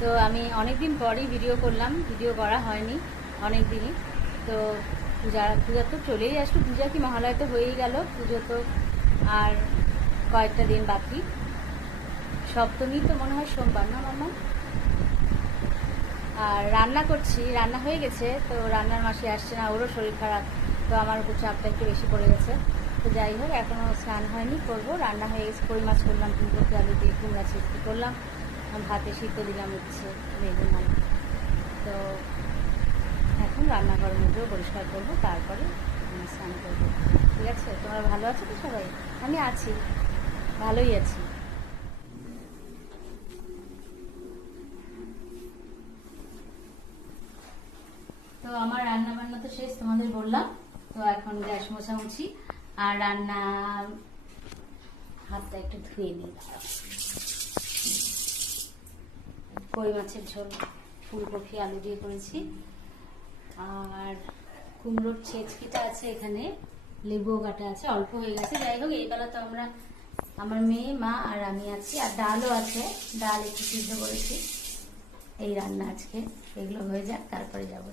তো আমি অনেকদিন পরই ভিডিও করলাম, ভিডিও করা হয়নি অনেক দিনই। তো পূজা তো চলেই আসলো, পূজা কি মহালয়া তো হয়েই গেল, পুজো তো আর কয়েকটা দিন বাকি। সপ্তমী তো মনে হয় সোমবার, না মাম্মা? আর রান্না করছি, রান্না হয়ে গেছে, তো রান্নার মাসি আসছে না, ওরও শরীর খারাপ, তো আমার উপর চাপটা একটু বেশি পড়ে গেছে। তো যাই হোক, এখনও স্নান হয়নি, করবো। রান্না হয়ে গেছে, কই মাছ করলাম, ফুলকপি আলু দিয়ে কুমড়া চিংড়ি করলাম, ভাতে সিদ্ধ দিলাম হচ্ছে বেগুন আলু। তো এখন রান্নাঘর মধ্যেও পরিষ্কার করবো, তারপরে স্নান করবো। ঠিক আছে? তোমরা ভালো আছো তো সবাই? আমি আছি, ভালোই আছি। তো আমার রান্না বান্না তো শেষ, তোমাদের বললাম। তো এখন গ্যাস মোছামুছি আর রান্না, হাতটা একটু ধুয়ে নিই। কই মাছের ঝোল ফুলকপি আলু দিয়ে করেছি, আর কুমড়োর ছেচকিটা আছে এখানে, লেবুও কাটা আছে, অল্প হয়ে গেছে। যাই হোক, এই বেলা তো আমরা, আমার মেয়ে, মা আর আমি আছি, আর ডালও আছে, ডাল একটু সিদ্ধ করেছি। এই রান্না আজকে, এগুলো হয়ে যাক, তারপরে যাবো।